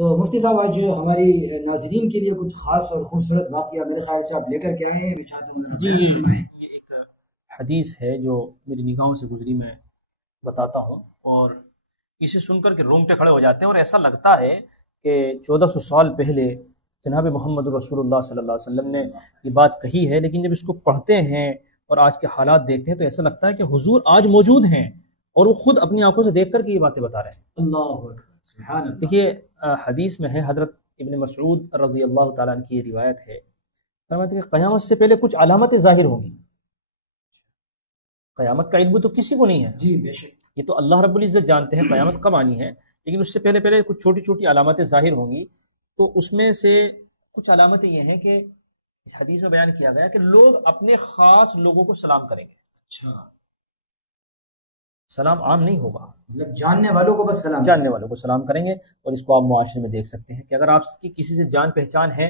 تو مفتی صاحب آج ہماری ناظرین کے لیے کچھ خاص اور خوبصورت واقعہ میرے خیال سے آپ لے کر کے آئے ہیں، میں چاہتا ہوں جی یہ ایک حدیث ہے جو میری نگاہوں سے گزری، میں بتاتا ہوں، اور اسے سن کر کے رونگٹے کھڑے ہو جاتے ہیں، اور ایسا لگتا ہے کہ 1400 سال پہلے جناب محمد رسول اللہ صلی اللہ علیہ وسلم نے یہ بات کہی ہے، لیکن جب اس کو پڑھتے ہیں اور آج کے حالات دیکھتے ہیں تو ایسا لگتا ہے کہ حضور آج موجود ہیں اور وہ خود اپنی آنکھوں سے دیکھ کر کے یہ باتیں بتا رہے ہیں۔ اللہ اکبر، سبحان اللہ۔ دیکھیے حدیث میں ہے، حضرت ابن مسعود رضی اللہ تعالیٰ عنہ کی یہ روایت ہے، فرماتے ہیں کہ قیامت سے پہلے کچھ علامتیں ظاہر ہوں گی۔ قیامت کا علم تو کسی کو نہیں ہے، جی بے شک، یہ تو اللہ رب العزت جانتے ہیں قیامت کب آنی ہے، لیکن اس سے پہلے کچھ چھوٹی چھوٹی علامتیں ظاہر ہوں گی۔ تو اس میں سے کچھ علامتیں یہ ہیں کہ اس حدیث میں بیان کیا گیا کہ لوگ اپنے خاص لوگوں کو سلام کریں گے۔ اچھا، سلام عام نہیں ہوگا، مطلب جاننے والوں کو بس سلام، جاننے والوں کو سلام کریں گے۔ اور اس کو آپ معاشرے میں دیکھ سکتے ہیں کہ اگر آپ کی کسی سے جان پہچان ہے،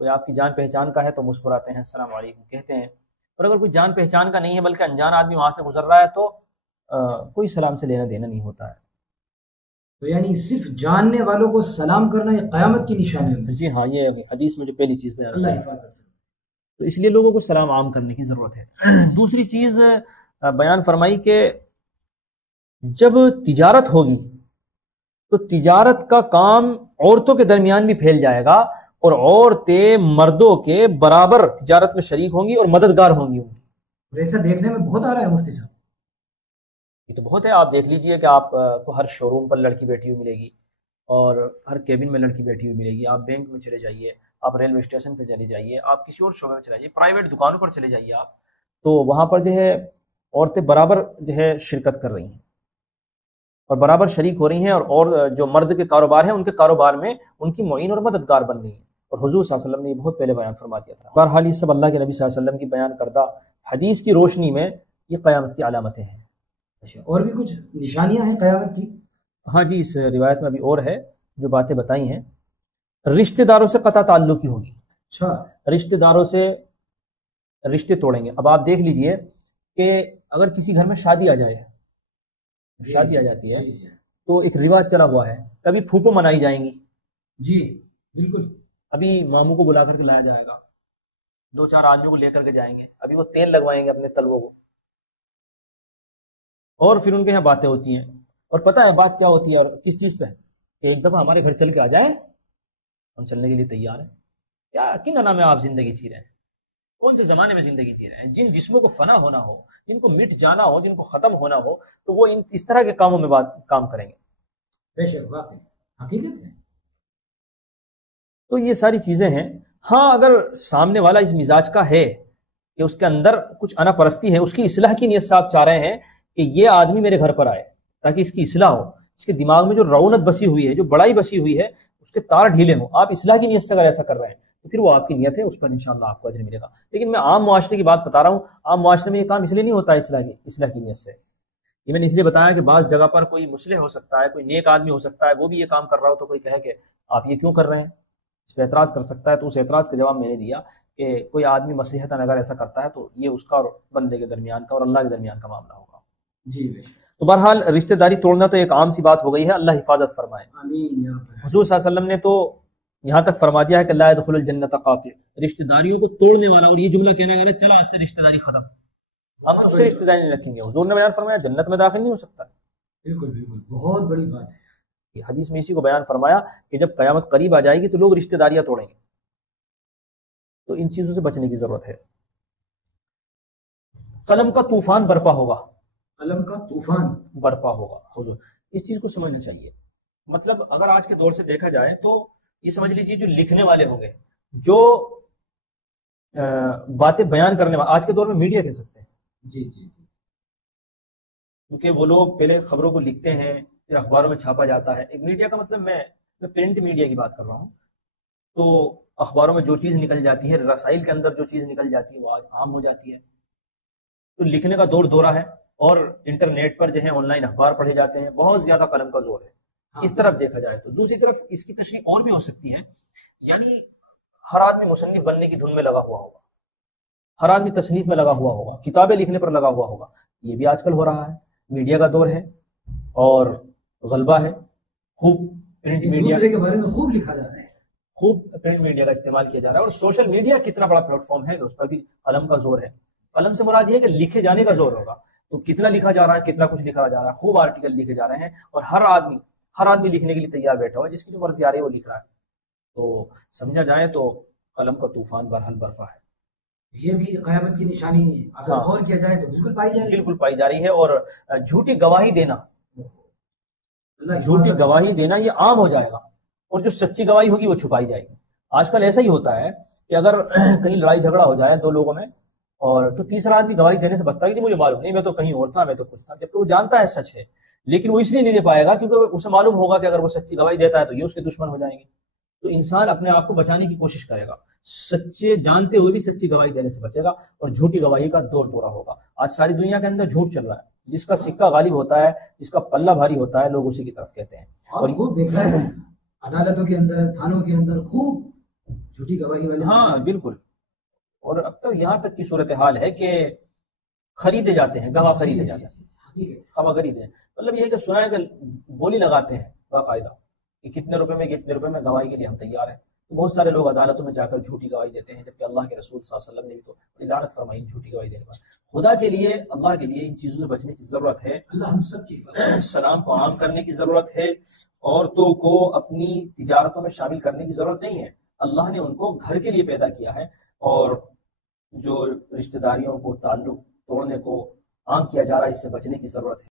کوئی آپ کی جان پہچان کا ہے تو مسکراتے ہیں، السلام علیکم کہتے ہیں، اور اگر کوئی جان پہچان کا نہیں ہے بلکہ انجان آدمی وہاں سے گزر رہا ہے تو کوئی سلام سے لینا دینا نہیں ہوتا ہے۔ تو یعنی صرف جاننے والوں کو سلام کرنا یہ قیامت کی نشانی ہے۔ جی ہاں، یہ حدیث میں جو پہلی چیز بیان اللہ ہے، حفاظت۔ تو اس لیے لوگوں کو سلام عام کرنے کی ضرورت ہے۔ دوسری چیز بیان فرمائی کہ جب تجارت ہوگی تو تجارت کا کام عورتوں کے درمیان بھی پھیل جائے گا، اور عورتیں مردوں کے برابر تجارت میں شریک ہوں گی اور مددگار ہوں گی۔ اور ایسا دیکھنے میں بہت آ رہا ہے مفتی صاحب، یہ تو بہت ہے، آپ دیکھ لیجئے کہ آپ کو ہر شو روم پر لڑکی بیٹھی ہوئی ملے گی، اور ہر کیبن میں لڑکی بیٹھی ہوئی ملے گی، آپ بینک میں چلے جائیے، آپ ریلوے اسٹیشن پہ چلے جائیے، آپ کسی اور شعبے میں چلے جائیے، پرائیویٹ دکانوں پر چلے جائیے آپ، تو وہاں پر جو ہے عورتیں برابر جو ہے شرکت کر رہی ہیں اور برابر شریک ہو رہی ہیں، اور جو مرد کے کاروبار ہیں ان کے کاروبار میں ان کی معین اور مددگار بن رہی ہیں، اور حضور صلی اللہ علیہ وسلم نے یہ بہت پہلے بیان فرما دیا تھا۔ بہرحال یہ سب اللہ کے نبی صلی اللہ علیہ وسلم کی بیان کردہ حدیث کی روشنی میں یہ قیامت کی علامتیں ہیں۔ اچھا، اور بھی کچھ نشانیاں ہیں قیامت کی؟ ہاں جی، اس روایت میں ابھی اور ہے جو باتیں بتائی ہیں۔ رشتہ داروں سے قطع تعلق کی ہوگی، اچھا، رشتہ داروں سے رشتے توڑیں گے۔ اب آپ دیکھ لیجئے کہ اگر کسی گھر میں شادی آ جائے، شادی آ جاتی ہے تو ایک رواج چلا ہوا ہے، کبھی پھوپھو منائی جائیں گی، جی بالکل، ابھی ماموں کو بلا کر کے لایا جائے گا، دو چار آدمیوں کو لے کر کے جائیں گے، ابھی وہ تیل لگوائیں گے اپنے تلووں کو، اور پھر ان کے یہاں باتیں ہوتی ہیں۔ اور پتہ ہے بات کیا ہوتی ہے اور کس چیز پہ؟ کہ ایک دفعہ ہمارے گھر چل کے آ جائے، ہم چلنے کے لیے تیار ہیں۔ کیا کن انا میں آپ زندگی جی رہے ہیں؟ کون سے زمانے میں زندگی جی رہے ہیں؟ جن جسموں کو فنا ہونا ہو، جن کو مٹ جانا ہو، جن کو ختم ہونا ہو، تو وہ اس طرح کے کاموں میں کام کریں گے۔ بے شک، واقعی حقیقت ہے۔ تو یہ ساری چیزیں ہیں۔ ہاں اگر سامنے والا اس مزاج کا ہے کہ اس کے اندر کچھ انا پرستی ہے، اس کی اصلاح کی نیت سے آپ چاہ رہے ہیں کہ یہ آدمی میرے گھر پر آئے تاکہ اس کی اصلاح ہو، اس کے دماغ میں جو رونت بسی ہوئی ہے، جو بڑائی بسی ہوئی ہے، اس کے تار ڈھیلے ہوں، آپ اصلاح کی نیت سے اگر ایسا کر رہے ہیں تو پھر وہ آپ کی نیت ہے، اس پر انشاءاللہ آپ کو اجر ملے گا۔ لیکن میں عام معاشرے کی بات بتا رہا ہوں، عام معاشرے میں یہ کام اس لیے نہیں ہوتا ہے اصلاح کی نیت سے۔ یہ میں نے اس لیے بتایا کہ بعض جگہ پر کوئی مصلح ہو سکتا ہے، کوئی نیک آدمی ہو سکتا ہے، وہ بھی یہ کام کر رہا ہو تو کوئی کہے کہ آپ یہ کیوں کر رہے ہیں، اس پہ اعتراض کر سکتا ہے۔ تو اس اعتراض کا جواب میں نے دیا کہ کوئی آدمی مصلحتاً اگر ایسا کرتا ہے تو یہ اس کا اور بندے کے درمیان کا اور اللہ کے درمیان کا معاملہ ہوگا۔ جی بے شک، تو بہرحال رشتہ داری توڑنا تو ایک عام سی بات ہو گئی ہے، اللہ حفاظت فرمائے۔ آمین یا رب۔ حضور صلی اللہ علیہ وسلم نے تو یہاں تک فرما دیا ہے کہ لا يدخل الجنت قاطع، رشتہ داریوں کو توڑنے والا، اور یہ جملہ کہنا ہے چلو آج سے رشتہ داری ختم، ہم اس سے رشتہ داری نہیں رکھیں گے، حضور نے بیان فرمایا جنت میں داخل نہیں ہو سکتا۔ بالکل بالکل، بہت بڑی بات ہے۔ یہ حدیث میں اسی کو بیان فرمایا کہ جب قیامت قریب آ جائے گی تو لوگ رشتہ داریاں توڑیں گے، تو ان چیزوں سے بچنے کی ضرورت ہے۔ قلم کا طوفان برپا ہوگا، قلم کا طوفان برپا ہوگا، حضور اس چیز کو سمجھنا چاہیے۔ مطلب اگر آج کے دور سے دیکھا جائے تو یہ سمجھ لیجیے جو لکھنے والے ہوں گے، جو باتیں بیان کرنے والے، آج کے دور میں میڈیا کہہ سکتے ہیں، جی جی جی، کیونکہ وہ لوگ پہلے خبروں کو لکھتے ہیں، پھر اخباروں میں چھاپا جاتا ہے۔ ایک میڈیا کا مطلب میں پرنٹ میڈیا کی بات کر رہا ہوں، تو اخباروں میں جو چیز نکل جاتی ہے، رسائل کے اندر جو چیز نکل جاتی ہے وہ آج عام ہو جاتی ہے۔ تو لکھنے کا دور دورہ ہے، اور انٹرنیٹ پر جو ہے آن لائن اخبار پڑھے جاتے ہیں، بہت زیادہ قلم کا زور ہے اس طرف دیکھا جائے تو۔ دوسری طرف اس کی تشریح اور بھی ہو سکتی ہے، یعنی ہر آدمی مصنف بننے کی دھن میں لگا ہوا ہوگا، ہر آدمی تصنیف میں لگا ہوا ہوگا، کتابیں لکھنے پر لگا ہوا ہوگا۔ یہ بھی آج کل ہو رہا ہے، میڈیا کا دور ہے اور غلبہ ہے، خوب پرنٹ ایک میڈیا دوسرے کے بارے میں خوب لکھا جا رہا ہے، خوب پرنٹ میڈیا کا استعمال کیا جا رہا ہے، اور سوشل میڈیا کتنا بڑا پلیٹ فارم ہے کہ اس پر بھی قلم کا زور ہے. قلم سے مراد یہ ہے کہ لکھے جانے کا زور ہوگا. تو کتنا لکھا جا رہا ہے، کتنا کچھ لکھا جا رہا ہے، خوب آرٹیکل لکھے جا رہے ہیں، اور ہر آدمی لکھنے کے لیے تیار بیٹھا ہوا ہے، جس کی جو مرضی آ رہی ہے وہ لکھ رہا ہے. تو سمجھا جائے تو قلم کا طوفان بہرحال برپا ہے. یہ بھی قیامت کی نشانی ہے، اگر ہاں. غور کیا جائے تو بالکل پائی جا رہی ہے. بالکل پائی جا رہی ہے. اور جھوٹی گواہی دینا، اللہ کی جھوٹی حفاظت گواہی دینا یہ عام ہو جائے گا، اور جو سچی گواہی ہوگی وہ چھپائی جائے گی. آج کل ایسا ہی ہوتا ہے کہ اگر کہیں لڑائی جھگڑا ہو جائے دو لوگوں میں، اور تو تیسرا آدمی گواہی دینے سے بچتا ہے کہ مجھے معلوم نہیں، میں تو کہیں اور تھا، میں تو کچھ تھا، جبکہ وہ جانتا ہے سچ ہے، لیکن وہ اس لیے نہیں دے پائے گا کیونکہ اسے معلوم ہوگا کہ اگر وہ سچی گواہی دیتا ہے تو یہ اس کے دشمن ہو جائیں گے. تو انسان اپنے آپ کو بچانے کی کوشش کرے گا، سچے جانتے ہوئے بھی سچی گواہی دینے سے بچے گا، اور جھوٹی گواہی کا دور دورہ ہوگا. آج ساری دنیا کے اندر جھوٹ چل رہا ہے، جس کا سکہ غالب ہوتا ہے، جس کا پلہ بھاری ہوتا ہے، لوگ اسی کی طرف کہتے ہیں. اور خوب دیکھ رہے ہیں عدالتوں کے اندر، تھانوں کے اندر خوب جھوٹی گواہی والے. ہاں بالکل. اور اب تک یہاں تک کی صورتحال ہے کہ خریدے جاتے ہیں، گواہ خریدے جاتے ہیں، خواہ خریدے. مطلب یہ ہے کہ سنا ہے کہ بولی لگاتے ہیں باقاعدہ کہ کتنے روپے میں گواہی کے لیے ہم تیار ہیں. تو بہت سارے لوگ عدالتوں میں جا کر جھوٹی گواہی دیتے ہیں، جبکہ اللہ کے رسول صلی اللہ علیہ وسلم نے بھی تو بڑی لعنت فرمائی جھوٹی گواہی دینے پر. خدا کے لیے، اللہ کے لیے ان چیزوں سے بچنے کی ضرورت ہے. اللہ ہم سب کی سلام کو عام کرنے کی ضرورت ہے. عورتوں کو اپنی تجارتوں میں شامل کرنے کی ضرورت نہیں ہے. اللہ نے ان کو گھر کے لیے پیدا کیا ہے، اور جو رشتہ داریوں کو، تعلق توڑنے کو عام کیا جا رہا ہے، اس سے بچنے کی ضرورت ہے.